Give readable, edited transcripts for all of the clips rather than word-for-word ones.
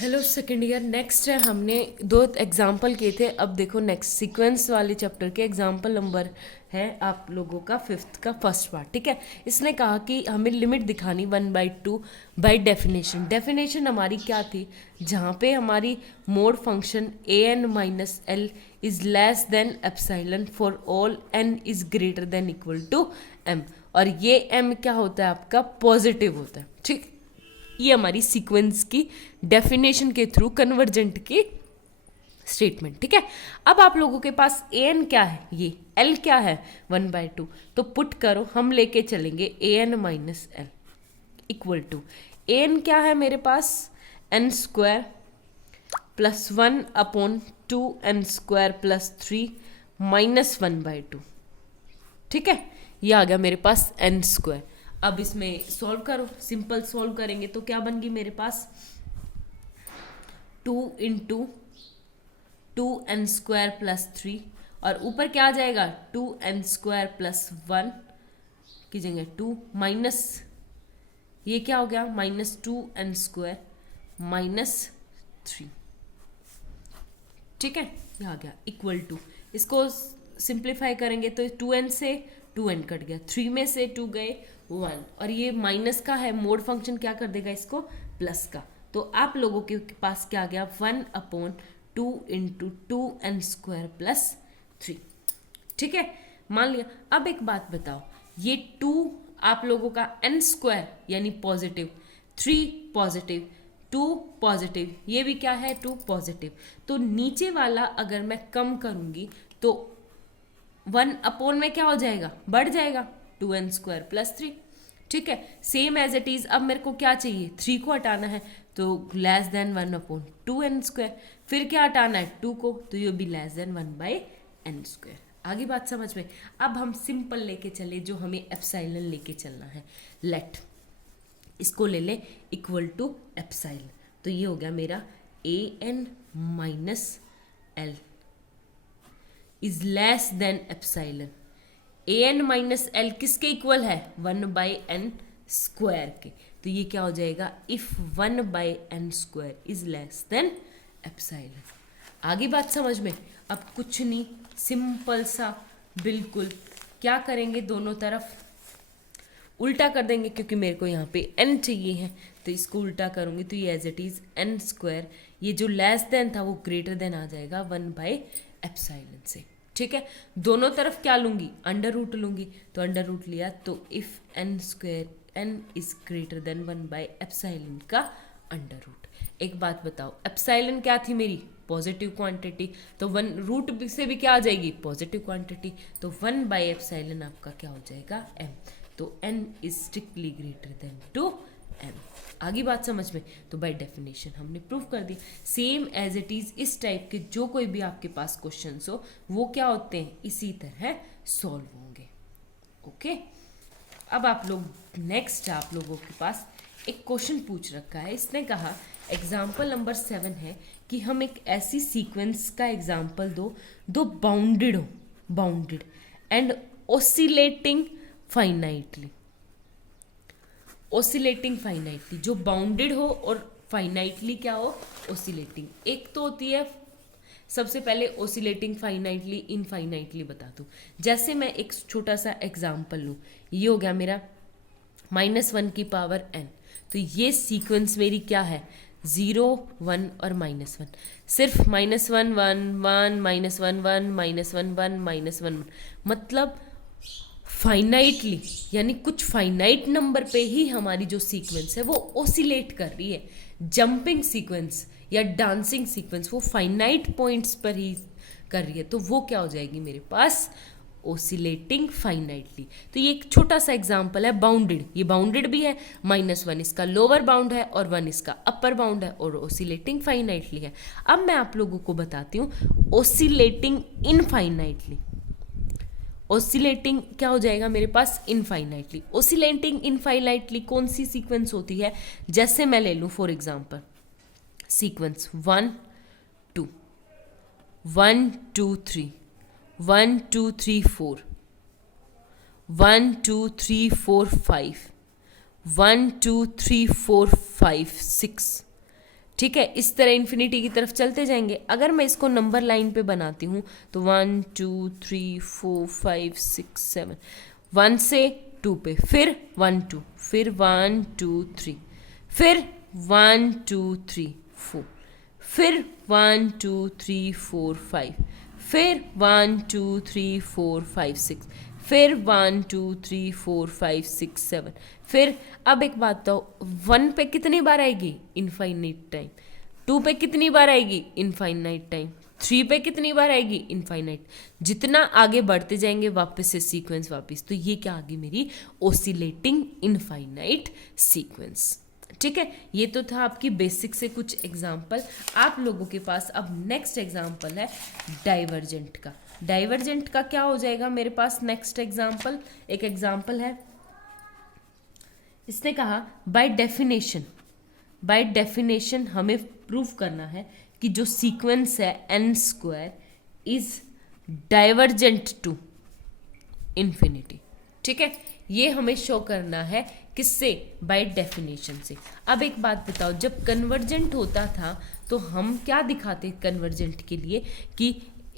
Hello second year. Next है, हमने दो एग्जाम्पल किए थे। अब देखो नेक्स्ट सीक्वेंस वाले चैप्टर के एग्जाम्पल नंबर है आप लोगों का फिफ्थ का फर्स्ट पार्ट। ठीक है, इसने कहा कि हमें लिमिट दिखानी 1/2 बाई डेफिनेशन। डेफिनेशन हमारी क्या थी, जहाँ पे हमारी mod function an minus l is less than epsilon for all n is greater than equal to m, और ये m क्या होता है आपका, पॉजिटिव होता है। ठीक, ये हमारी सीक्वेंस की डेफिनेशन के थ्रू कन्वर्जेंट की स्टेटमेंट। ठीक है, अब आप लोगों के पास ए एन क्या है, ये एल क्या है 1/2, तो पुट करो, हम लेके चलेंगे a n minus l equal to a n क्या है मेरे पास, n square plus 1/2n² plus 3 minus 1/2। ठीक है, ये आ गया मेरे पास एन स्क्वायर। अब इसमें सॉल्व करो, सिंपल सॉल्व करेंगे तो क्या बन गई मेरे पास, 2 × 2n² प्लस 3, और ऊपर क्या आ जाएगा 2n² प्लस 1 की जगह 2 माइनस, ये क्या हो गया -2n² माइनस 3। ठीक है, ये आ गया इक्वल टू, इसको सिंप्लीफाई करेंगे तो 2n से 2n कट गया, 3 में से 2 गए 1, और ये माइनस का है, मोड फंक्शन क्या कर देगा इसको, प्लस का। तो आप लोगों के पास क्या आ गया 1/2 × 2n² प्लस 3। ठीक है, मान लिया। अब एक बात बताओ, ये 2 आप लोगों का n² यानी पॉजिटिव, 3 पॉजिटिव, 2 पॉजिटिव, ये भी क्या है 2 पॉजिटिव, तो नीचे वाला अगर मैं कम करूंगी तो 1/ में क्या हो जाएगा, बढ़ जाएगा 2n² प्लस 3। ठीक है, सेम एज इट इज। अब मेरे को क्या चाहिए, 3 को हटाना है तो लेस देन 1/2n², फिर क्या हटाना है 2 को, तो ये भी लेस देन 1/n²। आगे बात समझ में। अब हम सिंपल लेके चले, जो हमें एप्साइलन लेके चलना है, लेट इसको ले ले इक्वल टू एप्साइलन, तो ये हो गया मेरा an minus l is less than epsilon. an minus L किसके इक्वल है, 1/n² के, तो ये क्या हो जाएगा, if 1/n² is less than epsilon. आगे बात समझ में। अब कुछ नहीं, सिंपल सा बिल्कुल, क्या करेंगे, दोनों तरफ उल्टा कर देंगे, क्योंकि मेरे को यहाँ पे n चाहिए है, तो इसको उल्टा करूँगी तो ये एज इट इज n², ये जो लेस देन था वो ग्रेटर देन आ जाएगा 1/एप्साइलन से। ठीक है, दोनों तरफ क्या लूँगी, अंडर रूट लूँगी, तो अंडर रूट लिया, तो if n is greater than 1/एप्साइलन का अंडर रूट। एक बात बताओ, एप्साइलन क्या थी मेरी, पॉजिटिव क्वांटिटी, तो 1 रूट से भी क्या आ जाएगी, पॉजिटिव क्वांटिटी, तो 1/एप्साइलन आपका क्या हो जाएगा m, तो n is strictly greater than to m। आगे बात समझ में। तो बाय डेफिनेशन हमने प्रूव कर दिया। सेम एज इट इज इस टाइप के जो कोई भी आपके पास क्वेश्चंस हो वो क्या होते हैं, इसी तरह सॉल्व होंगे। ओके, अब आप लोग नेक्स्ट, आप लोगों के पास एक क्वेश्चन पूछ रखा है। इसने कहा एग्जाम्पल नंबर 7 है कि हम एक ऐसी सीक्वेंस का एग्जाम्पल दो बाउंडेड हो, bounded and oscillating finitely, oscillating finitely, जो बाउंडेड हो और फाइनाइटली क्या हो, ओसिलेटिंग। एक तो होती है, सबसे पहले ओसिलेटिंग फाइनाइटली, इनफाइनाइटली बता दूँ। जैसे मैं एक छोटा सा एग्जाम्पल लूँ, ये हो गया मेरा -1 की पावर n, तो ये सीक्वेंस मेरी क्या है, 0 1 और -1, सिर्फ -1 1 1 -1 1 -1 1 -1, मतलब फाइनाइटली, यानी कुछ फाइनाइट नंबर पे ही हमारी जो सीक्वेंस है वो ओसिलेट कर रही है। जंपिंग सीक्वेंस या डांसिंग सीक्वेंस वो फाइनाइट पॉइंट्स पर ही कर रही है, तो वो क्या हो जाएगी मेरे पास, ओसिलेटिंग फाइनाइटली। तो ये एक छोटा सा एग्जांपल है बाउंडेड, ये बाउंडेड भी है, -1 इसका लोअर बाउंड है और 1 इसका अपर बाउंड है, और ओसिलेटिंग फाइनाइटली है। अब मैं आप लोगों को बताती हूँ ओसिलेटिंग इनफाइनाइटली। ओसिलेटिंग क्या हो जाएगा मेरे पास, इनफाइनाइटली। ओसिलेटिंग इनफाइनाइटली कौन सी सीक्वेंस होती है, जैसे मैं ले लूँ फॉर एग्जांपल सीक्वेंस 1 2 1 2 3 1 2 3 4 1 2 3 4 5 1 2 3 4 5 6 ठीक है, इस तरह इन्फिनिटी की तरफ चलते जाएंगे। अगर मैं इसको नंबर लाइन पे बनाती हूँ तो 1 2 3 4 5 6 7, 1 से 2 पे, फिर 1 2, फिर 1 2 3, फिर 1 2 3 4, फिर 1 2 3 4 5, फिर 1 2 3 4 5 6, फिर 1 2 3 4 5 6 7, फिर अब एक बात तो 1 पे कितनी बार आएगी? Infinite time. 2 पे कितनी बार आएगी? Infinite time. 3 पे कितनी बार आएगी? इनफाइनाइट। जितना आगे बढ़ते जाएंगे वापस से सीक्वेंस वापस, तो ये क्या आ गई मेरी? Oscillating infinite sequence. ठीक है, ये तो था आपकी बेसिक से कुछ एग्जाम्पल। आप लोगों के पास अब नेक्स्ट एग्जाम्पल है डाइवर्जेंट का। डाइवर्जेंट का क्या हो जाएगा मेरे पास नेक्स्ट एग्जाम्पल? एक एग्जाम्पल है, इसने कहा बाय डेफिनेशन हमें प्रूव करना है कि जो सीक्वेंस है n square is divergent to infinity. ठीक है, ये हमें शो करना है किससे? बाय डेफिनेशन से। अब एक बात बताओ, जब कन्वर्जेंट होता था तो हम क्या दिखाते कन्वर्जेंट के लिए कि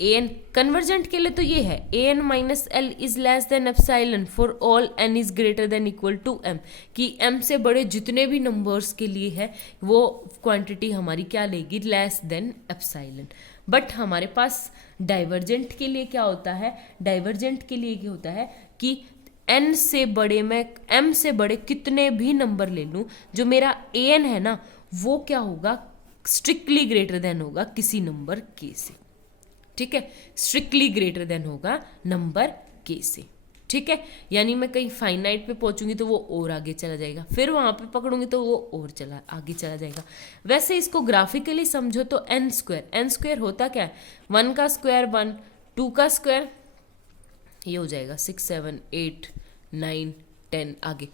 an कन्वर्जेंट के लिए तो ये है an minus l is less than epsilon for all n is greater than equal to m, कि m से बड़े जितने भी नंबर्स के लिए है वो क्वांटिटी हमारी क्या लेगी? Less than epsilon. बट हमारे पास डाइवर्जेंट के लिए क्या होता है? डाइवर्जेंट के लिए क्या होता है कि n से बड़े मैं m से बड़े कितने भी नंबर ले लूँ, जो मेरा an है ना वो क्या होगा? स्ट्रिक्टली ग्रेटर देन होगा किसी नंबर k से। ठीक है, स्ट्रिक्टली ग्रेटर देन होगा नंबर k से। ठीक है, यानी मैं कहीं फाइनाइट पे पहुंचूंगी तो वो और आगे चला जाएगा, फिर वहां पे पकड़ूंगी तो वो और आगे चला जाएगा। वैसे इसको ग्राफिकली समझो तो n स्क्वायर होता क्या है? 1 का स्क्वायर 1, 2 का स्क्वायर ये हो जाएगा 6 7 8 9 10, आगे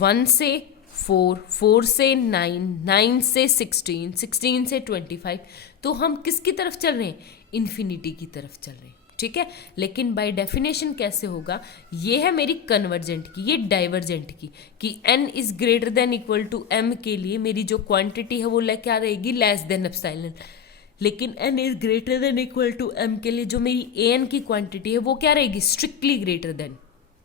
1 से 4, 4 से 9, 9 से 16, 16 से 25। तो हम किसकी तरफ चल रहे हैं? इन्फिनिटी की तरफ चल रहे हैं। ठीक है, लेकिन बाय डेफिनेशन कैसे होगा? ये है मेरी कन्वर्जेंट की, ये डाइवर्जेंट की, कि n is greater than equal to m के लिए मेरी जो क्वांटिटी है वो क्या रहेगी? Less than epsilon. लेकिन n is greater than equal to m के लिए जो मेरी an की क्वांटिटी है वो क्या रहेगी? Strictly greater then.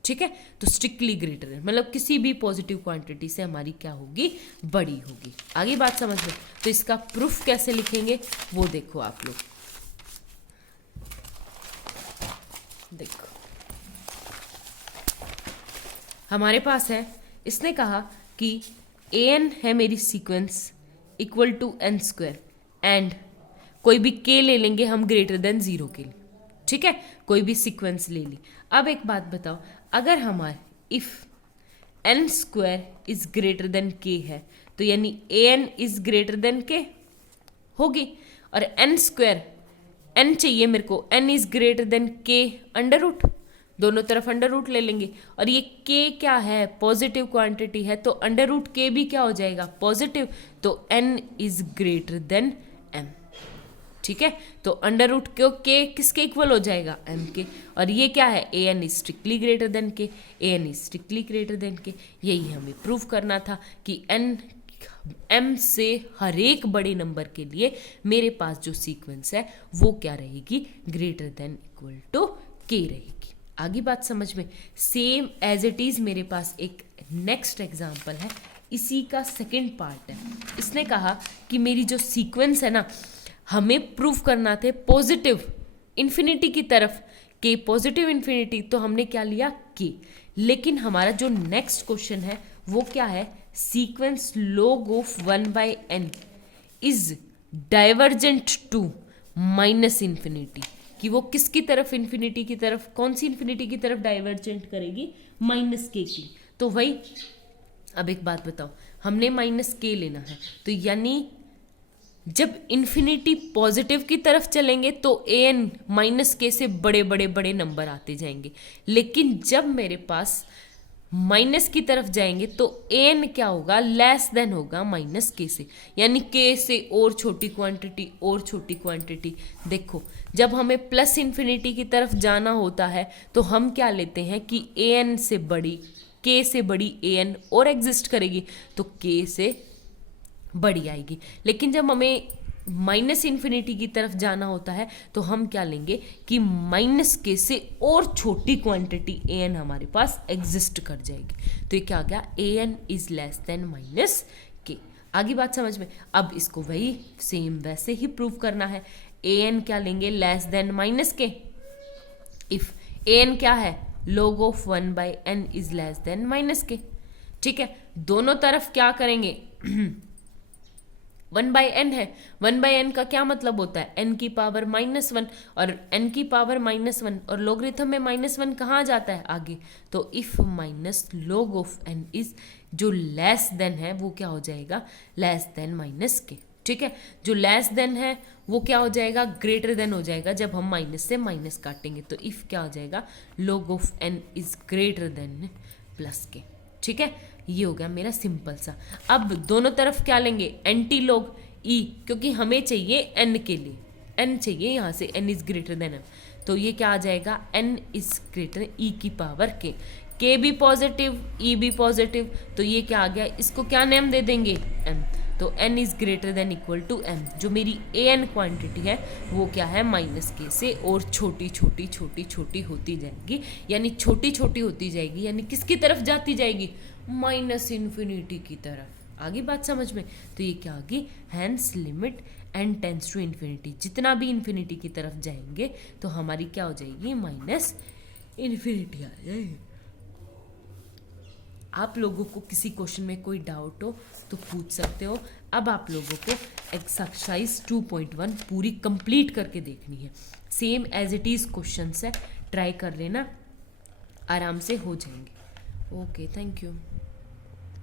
ठीक है, तो स्ट्रिक्टली ग्रेटर देन मतलब किसी भी पॉजिटिव क्वांटिटी से हमारी क्या होगी? बड़ी होगी। आगे बात समझ में? तो इसका प्रूफ कैसे लिखेंगे वो देखो आप लोग। देखो हमारे पास है, इसने कहा कि an है मेरी sequence equal to n square and कोई भी k ले लेंगे हम ग्रेटर देन 0 के लिए। ठीक है, कोई भी सीक्वेंस ले ली। अब एक बात बताओ, अगर हमारे if n square is greater than k है तो यानी an is greater than k होगी, और n स्क्वायर n चाहिए मेरे को, n is greater than k under root, दोनों तरफ अंडर रूट ले लेंगे, और ये k क्या है? पॉजिटिव क्वांटिटी है, तो अंडर रूट k भी क्या हो जाएगा? पॉजिटिव, तो n is greater then m। ठीक है, तो अंडर रूट k किसके इक्वल हो जाएगा? m के, और ये क्या है? an is strictly greater than k, an is strictly greater than k। यही हमें प्रूव करना था कि m से हर एक बड़े नंबर के लिए मेरे पास जो सीक्वेंस है वो क्या रहेगी? Greater than equal to k रहेगी। आगे बात समझ में? सेम एज इट इज मेरे पास एक नेक्स्ट एग्जांपल है, इसी का सेकंड पार्ट है। इसने कहा कि मेरी जो सीक्वेंस है ना, हमें प्रूव करना थे पॉजिटिव इन्फिनिटी की तरफ, के पॉजिटिव इन्फिनिटी, तो हमने क्या लिया? के। लेकिन हमारा जो नेक्स्ट क्वेश्चन है वो क्या है? Sequence log of 1/n is divergent to minus infinity, कि वो किसकी तरफ? इन्फिनिटी की तरफ। कौन सी इन्फिनिटी की तरफ डाइवर्जेंट करेगी? माइनस के की। तो वही, अब एक बात बताओ, हमने माइनस के लेना है, तो यानी जब इन्फिनिटी पॉजिटिव की तरफ चलेंगे तो an माइनस के से बड़े बड़े बड़े नंबर आते जाएंगे, लेकिन जब मेरे पास माइनस की तरफ जाएंगे तो an क्या होगा? लेस देन होगा माइनस के से, यानी k से और छोटी क्वांटिटी और छोटी क्वांटिटी। देखो, जब हमें प्लस इन्फिनिटी की तरफ जाना होता है तो हम क्या लेते हैं कि an से बड़ी, k से बड़ी an और एग्जिस्ट करेगी, तो k से बड़ी आएगी। लेकिन जब हमें माइनस इन्फिनिटी की तरफ जाना होता है तो हम क्या लेंगे कि माइनस के से और छोटी क्वांटिटी ए एन हमारे पास एग्जिस्ट कर जाएगी। तो ये क्या आ गया, a n is less than minus k. आगे बात समझ में। अब इसको वही सेम वैसे ही प्रूव करना है। ए एन क्या लेंगे, लेस देन माइनस के। इफ ए एन क्या है, log of 1/n is less than minus के। ठीक है, दोनों तरफ क्या करेंगे 1/n है, 1/n का क्या मतलब होता है, n की पावर -1 और n की पावर -1 और लोगरिथम में -1 कहाँ जाता है आगे। तो if minus log of n is, जो लेस देन है वो क्या हो जाएगा, लेस देन माइनस के। ठीक है, जो लेस देन है वो क्या हो जाएगा, ग्रेटर देन हो जाएगा जब हम माइनस से माइनस काटेंगे। तो इफ क्या हो जाएगा, log of n is greater then plus के। ठीक है, ये हो गया मेरा सिंपल सा। अब दोनों तरफ क्या लेंगे, एंटी लॉग ई, क्योंकि हमें चाहिए एन के लिए, एन चाहिए यहाँ से, n is greater than m. तो ये क्या आ जाएगा, एन इज ग्रेटर ई की पावर के भी पॉजिटिव ई भी पॉजिटिव, तो ये क्या आ गया, इसको क्या नेम दे देंगे, एम। तो n is greater than equal to m। जो मेरी ए एन क्वांटिटी है वो क्या है, माइनस के से और छोटी छोटी छोटी छोटी होती जाएगी, यानी छोटी छोटी होती जाएगी, यानी किसकी तरफ जाती जाएगी, माइनस इन्फिनिटी की तरफ। आगे बात समझ में। तो ये क्या होगी, hence limit n tends to infinity, जितना भी इन्फिनिटी की तरफ जाएंगे तो हमारी क्या हो जाएगी, माइनस इन्फिनिटी आ जाएगी। आप लोगों को किसी क्वेश्चन में कोई डाउट हो तो पूछ सकते हो। अब आप लोगों को एक्सरसाइज 2.1 पूरी कंप्लीट करके देखनी है, same as it is question है, ट्राई कर लेना, आराम से हो जाएंगे। Okay, thank you.